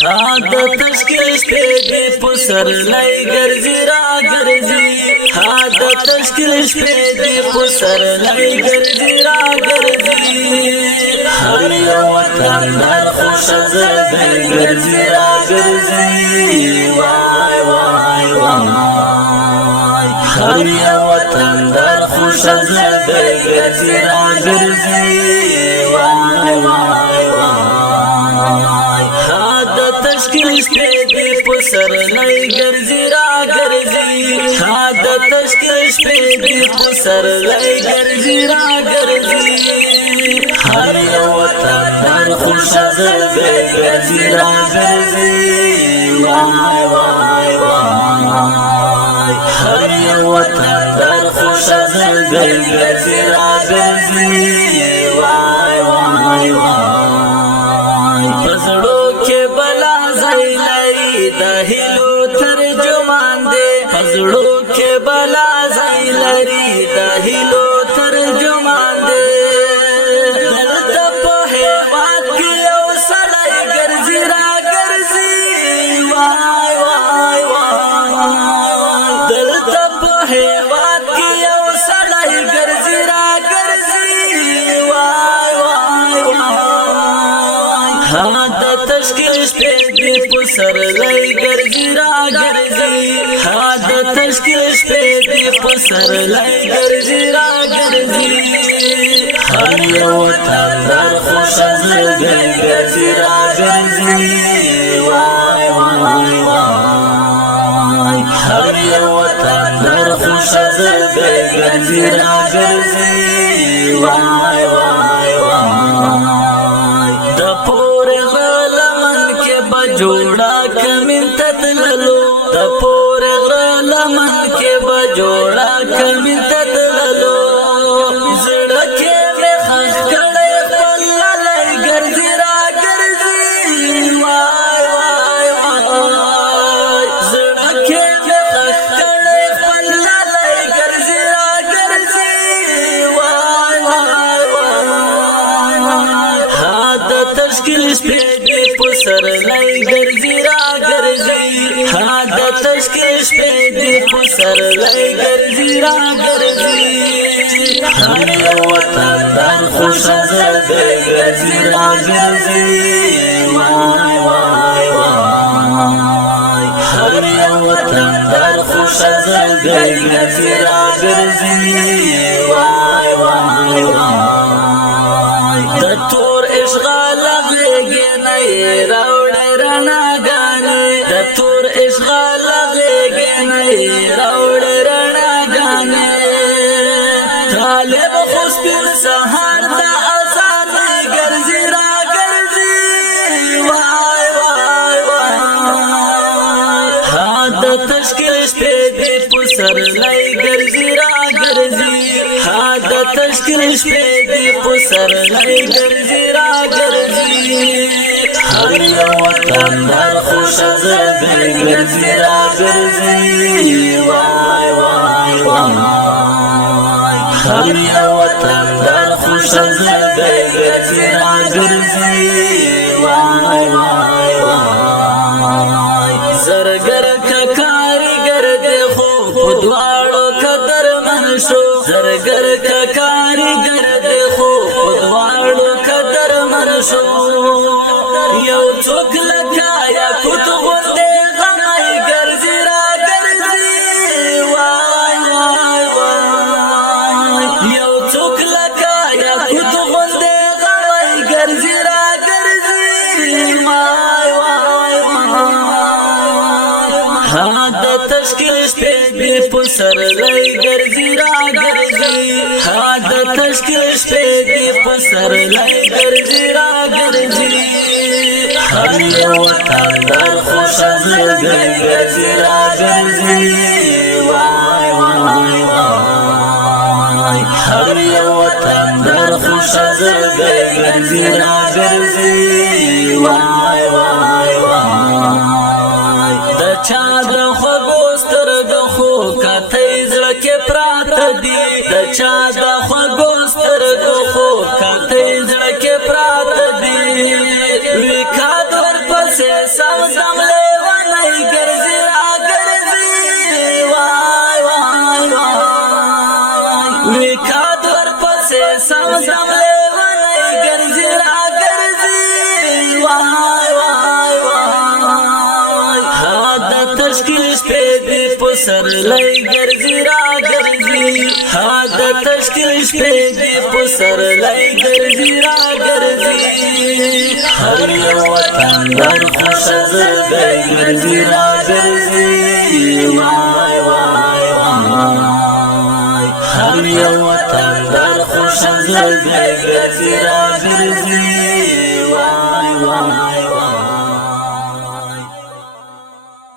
د تشکیل شپې دې په سرلۍ ګرځي را ګرځي د تشکیل شپې دې په سرلۍ ګرځي را ګرځي هر یو وطندار خوشزر دی ګرځي را ګرځي وای وای وای هر یو وطندار خوشزر دی ګرځي را ګرځي وای وای وای تشکیل شپې دې په سرلۍ ګرځي را ګرځي د تشکیل شپې دې په سرلۍ ګرځي را ګرځي هر یو وطندار خوشزر دی ګرځي را ګرځي وای وای وای هر یو وطندار خوشزر دی ګرځي را ګرځي وای وای وای پزړو کې بلا زایلای د هلو ترجمان دی پزړو کې بلا زایلای د هلو ترجمان دی دلته په هیواد کې یو سړی ګرځي را ګرځي وای وای وای دلته په هیواد کې یو سړی ګرځي را ګرځي وای وای وای د تشکیل شپې دې په سرلۍ ګرځي را ګرځي د تشکیل شپې دې په سرلۍ ګرځي را ګرځي هر یو وطندار خوشزر دی ګرځي را ګرځي وای وای وای هر یو وطندار خوشزر دی ګرځي را ګرځي وای وای وای د پورې جوڑا کمین تدللو د پورې غره لمن کې به جوړا کمین تدللو زړه کې مې خښ کړی خپل لالی ګرځي را ګرځي وای وای وای زړه کې مې خښ کړی خپل لالی ګرځي را ګرځي وای وای وای د تشکیل شپې دې په سرلۍ ګرځي را ګرځي د تشکیل شپې دې په سرلۍ ګرځي را ګرځي هر یو وطندار خوشزر دی ګرځي را ګرځي وای وای وای هر یو وطندار خوشزر دی ګرځي را ګرځي وای وای وای د تور اشغال غېږې نه یې راوړې رڼاګانې د تور اشغال غېږې نه یې راوړې رڼاګانې طالب خو سپین سهار د اذان ګرځي را ګرځي وای وای وای د تشکیل شپې دې په سرلۍ ګرځي را ګرځي د تشکیل شپې دې په سرلۍ ګرځي را ګرځي هر یو وطندار خوشزر دی ګرځي را ګرځي وای وای وای هر یو وطندار خوشزر دی ګرځي را ګرځي وای وای وای زرګر کا کاریګر دی خو په دواړو قدرمن شو زرګر کا کاریګر دی خو په دواړو قدرمن شو یو څوک لکه یاقوت غوندې غمی ګرځي را ګرځي وای وای وای یو څوک لکه یاقوت غوندې غمی ګرځي را ګرځي وای وای وای د تشکیل شپې دې په سرلۍ ګرځي را ګرځي د تشکیل شپې دې په سرلۍ ګرځي را ګرځي هر یو وطندار خوشزر دی ګرځي را ګرځي وای وای وای هر یو وطندار خوشزر دی ګرځي را ګرځي وای وای وای د چا د خوږو سترګو خو کته زړه کې پراته دي د چا د خوږو سترګو خو کته زړه کې پراته دي وکړه در پسې سم پسرلی ګرځي را ګرځي ها د تشکیل شپې دې پسرلی ګرځي را ګرځي هر یو وطندار خوش زړګی ګرځي را ګرځي وای وای وای هر یو وطندار خوش زړګی ګرځي را ګرځي وای وای